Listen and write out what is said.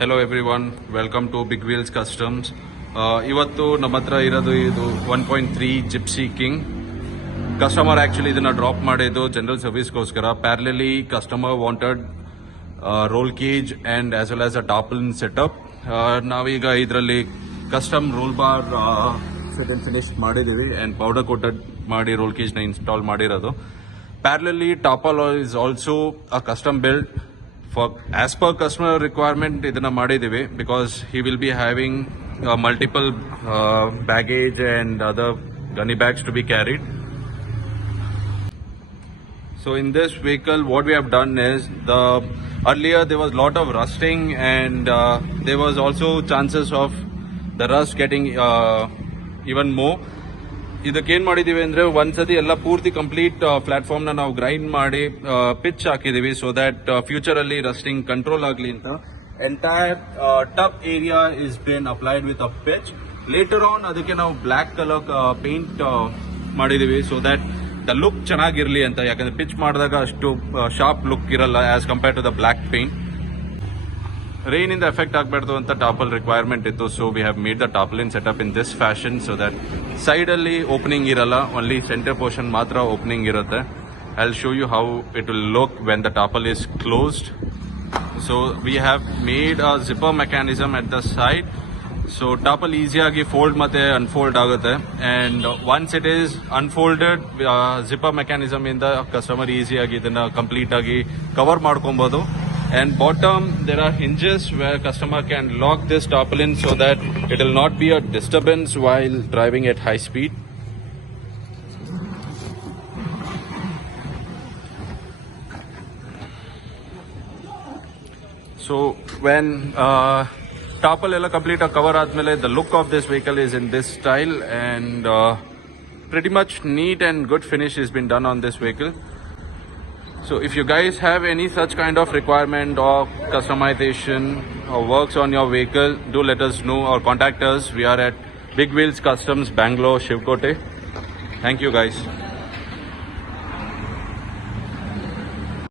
Hello everyone, welcome to Big Wheels Customs. ಇವತ್ತು ನಮ್ಮ ಹತ್ರ ಇರೋದು ಇದು 1.3 ಜಿಪ್ಸಿ ಕಿಂಗ್. ಕಸ್ಟಮರ್ ಆ್ಯಕ್ಚುಲಿ ಇದನ್ನು ಡ್ರಾಪ್ ಮಾಡಿದ್ದು ಜನರಲ್ ಸರ್ವಿಸ್ಗೋಸ್ಕರ. Parallelly customer wanted roll cage and as well as a tarpaulin setup. ನಾವೀಗ ಇದರಲ್ಲಿ custom roll bar fit and finish ಮಾಡಿದ್ದೀವಿ ಆ್ಯಂಡ್ ಪೌಡರ್ ಕೋಟೆಡ್ ಮಾಡಿ ರೋಲ್ ಕೇಜ್ನ ಇನ್ಸ್ಟಾಲ್ ಮಾಡಿರೋದು. Parallelly tarpal is also a custom build. As per customer requirement, idana ಮಾಡಿದೀವಿ because he will be having multiple baggage and other gunny bags to be carried. So in this vehicle, what we have done is earlier there was lot of rusting and there was also chances of the rust getting even more. ಇದಕ್ಕೆ ಏನ್ ಮಾಡಿದೀವಿ ಅಂದ್ರೆ ಒಂದ್ಸತಿ ಎಲ್ಲ ಪೂರ್ತಿ complete platform ನ ನಾವು ಗ್ರೈಂಡ್ ಮಾಡಿ ಪಿಚ್ ಹಾಕಿದೀವಿ ಸೊ ದಟ್ ಫ್ಯೂಚರ್ ಅಲ್ಲಿ ರಸ್ಟಿಂಗ್ ಕಂಟ್ರೋಲ್ ಆಗಲಿ ಅಂತ. Entire tub area is been applied with a pitch. Later on ಅದಕ್ಕೆ ನಾವು ಬ್ಲಾಕ್ ಕಲರ್ ಪೇಂಟ್ ಮಾಡಿದೀವಿ ಸೊ ದಟ್ ದ ಲುಕ್ ಚೆನ್ನಾಗಿರ್ಲಿ ಅಂತ. ಯಾಕಂದ್ರೆ ಪಿಚ್ ಮಾಡಿದಾಗ ಅಷ್ಟು ಶಾರ್ಪ್ ಲುಕ್ ಇರಲ್ಲ as compare to the black paint. Rain ಇಂದ ಎಫೆಕ್ಟ್ ಆಗಬಾರ್ದು ಅಂತ ಟಾಪಲ್ ರಿಕ್ವೈರ್ಮೆಂಟ್ ಇತ್ತು. So we have made the tarpaulin setup in this fashion so that side ಅಲ್ಲಿ ಓಪನಿಂಗ್ ಇರಲ್ಲ, ಓನ್ಲಿ ಸೆಂಟರ್ ಪೋರ್ಷನ್ ಮಾತ್ರ ಓಪನಿಂಗ್ ಇರುತ್ತೆ. I will show you how it will look when the tarpal is closed. So we have made a zipper mechanism at the side. So tarpal ಈಸಿಯಾಗಿ fold ಮತ್ತೆ unfold ಆಗುತ್ತೆ and once it is unfolded zipper mechanism ಇಂದ customer ಈಸಿಯಾಗಿ ಇದನ್ನ ಕಂಪ್ಲೀಟ್ ಆಗಿ ಕವರ್ ಮಾಡ್ಕೊಬಹುದು. And bottom there are hinges where customer can lock this tarpaulin so that it will not be a disturbance while driving at high speed. So when tarpaulin ella complete a cover admele, the look of this vehicle is in this style and pretty much neat and good finish has been done on this vehicle. So if you guys have any such kind of requirement or customization or works on your vehicle, do let us know or contact us. We are at Big Wheels Customs, Bangalore, Shivkote. Thank you guys.